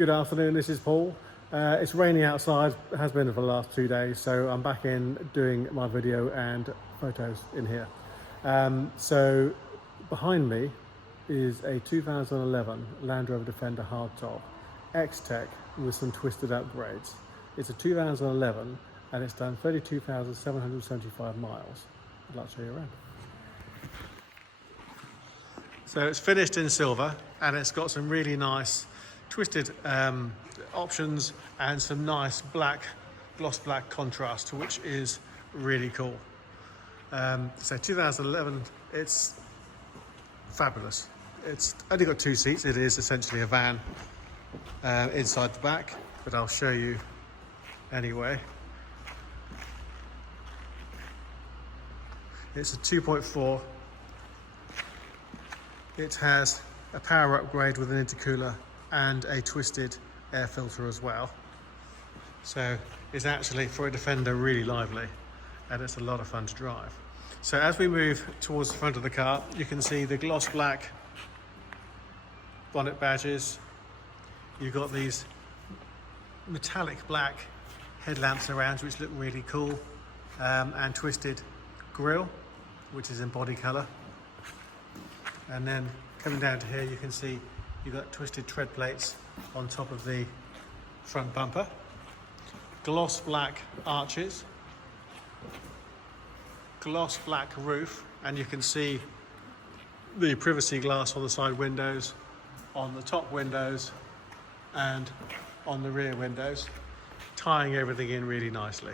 Good afternoon, this is Paul. It's raining outside, it has been for the last 2 days, so I'm back in doing my video and photos in here. So behind me is a 2011 Landrover Defender hardtop X-Tech with some twisted upgrades. It's a 2011 and it's done 32,775 miles. I'd like to show you around. So it's finished in silver and it's got some really nice twisted options and some nice black, gloss black contrast, which is really cool. So 2011, it's fabulous. It's only got 2 seats. It is essentially a van inside the back, but I'll show you anyway. It's a 2.4. It has a power upgrade with an intercooler and a twisted air filter as well. So it's actually, for a Defender, really lively and it's a lot of fun to drive. So as we move towards the front of the car, you can see the gloss black bonnet badges. You've got these metallic black headlamp surrounds which look really cool, and twisted grille, which is in body colour. And then coming down to here, you can see you've got twisted tread plates on top of the front bumper, gloss black arches, gloss black roof, and you can see the privacy glass on the side windows, on the top windows and on the rear windows, tying everything in really nicely.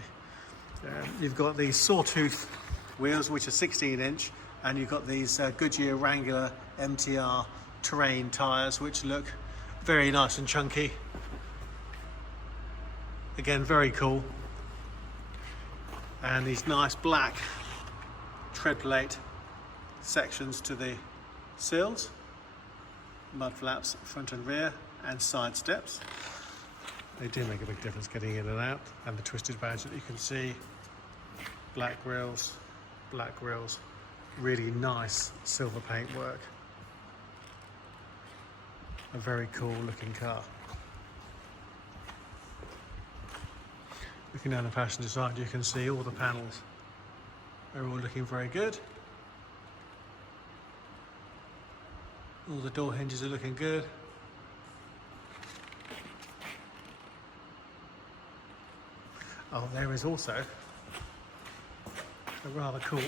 You've got these sawtooth wheels which are 16-inch, and you've got these Goodyear Wrangler MTR terrain tyres which look very nice and chunky. Again, very cool. And these nice black tread plate sections to the sills, mud flaps front and rear, and side steps. They do make a big difference getting in and out. And the twisted badge that you can see, black grills, really nice silver paint work. A very cool looking car. Looking down the passenger side, you can see all the panels are all looking very good. All the door hinges are looking good. Oh, there is also a rather cool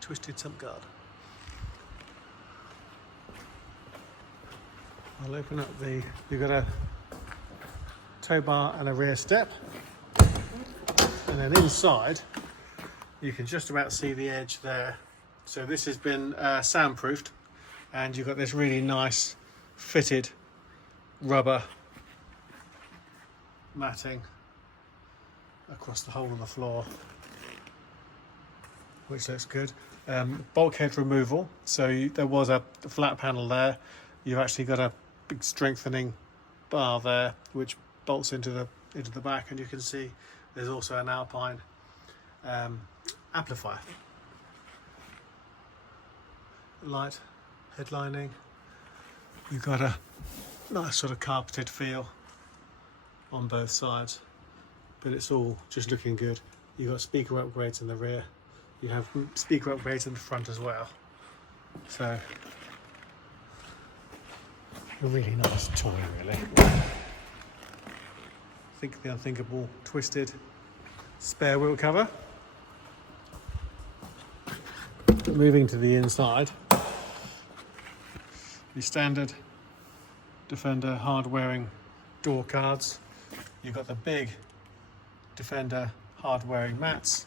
twisted sump guard. I'll open up you've got a tow bar and a rear step, and then inside you can just about see the edge there. So this has been soundproofed, and you've got this really nice fitted rubber matting across the hole in the floor, which looks good. Bulkhead removal, so there was a flat panel there. You've actually got a big strengthening bar there which bolts into the back, and you can see there's also an Alpine amplifier. Light headlining. You've got a nice sort of carpeted feel on both sides, but it's all just looking good. You've got speaker upgrades in the rear. You have speaker upgrades in the front as well. So a really nice toy, really. Think the unthinkable twisted spare wheel cover. Moving to the inside, the standard Defender hard-wearing door cards. You've got the big Defender hard-wearing mats.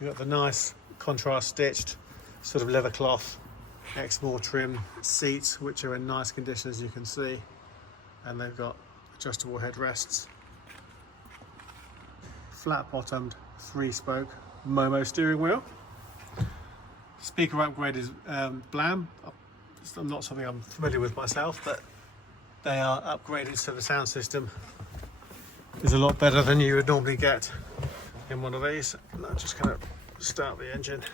You've got the nice contrast stitched sort of leather cloth Exmoor trim seats, which are in nice condition, as you can see, and they've got adjustable headrests. Flat bottomed 3-spoke Momo steering wheel. Speaker upgrade is Blam. It's not something I'm familiar with myself, but they are upgraded, so the sound system is a lot better than you would normally get in one of these. And I'm just going to start the engine.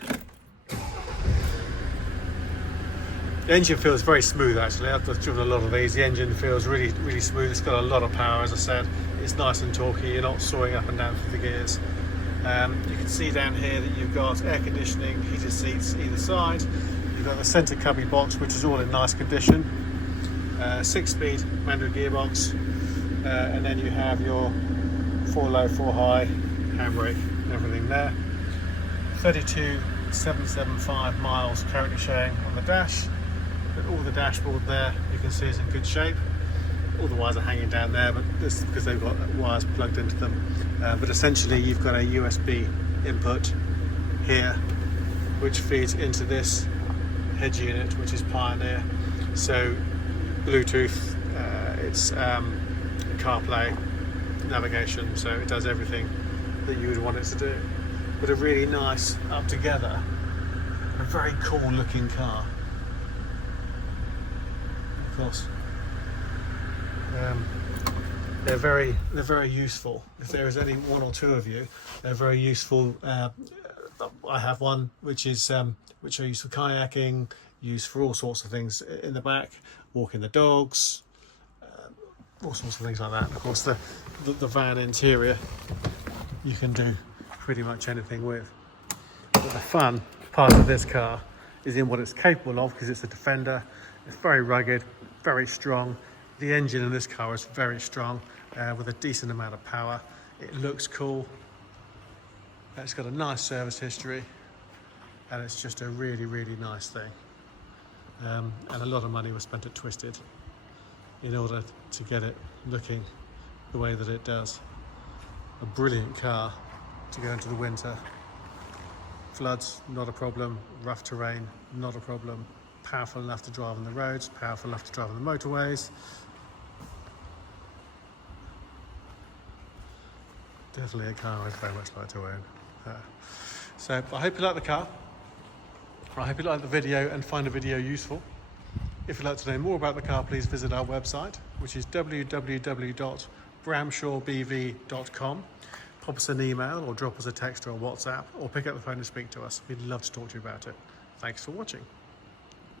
The engine feels very smooth actually. I've driven a lot of these. The engine feels really smooth. It's got a lot of power, as I said. It's nice and torquey. You're not soaring up and down through the gears. You can see down here that you've got air conditioning, heated seats either side. You've got the centre cubby box, which is all in nice condition. 6-speed manual gearbox, and then you have your 4 low, 4 high handbrake and everything there. 32,775 miles currently showing on the dash. But all the dashboard there you can see is in good shape. All the wires are hanging down there, but this is because they've got wires plugged into them. But essentially you've got a USB input here which feeds into this head unit, which is Pioneer. So Bluetooth, it's CarPlay, navigation, so it does everything that you would want it to do. But a really nice, up together, a very cool looking car. Of course, they're very useful. If there is only one or two of you, they're very useful. I have one which is which I use for kayaking, used for all sorts of things in the back, walking the dogs, all sorts of things like that. And of course, the van interior you can do pretty much anything with. But the fun part of this car is in what it's capable of, because it's a Defender. It's very rugged, very strong. The engine in this car is very strong, with a decent amount of power. It looks cool. It's got a nice service history, and it's just a really nice thing. And a lot of money was spent at Twisted in order to get it looking the way that it does. A brilliant car to go into the winter. Floods, not a problem. Rough terrain, not a problem. Powerful enough to drive on the roads, powerful enough to drive on the motorways. Definitely a car I'd very much like to own. So I hope you like the car. I hope you like the video and find the video useful. If you'd like to know more about the car, please visit our website, which is www.bramshawebv.com. Pop us an email or drop us a text or a WhatsApp, or pick up the phone and speak to us. We'd love to talk to you about it. Thanks for watching.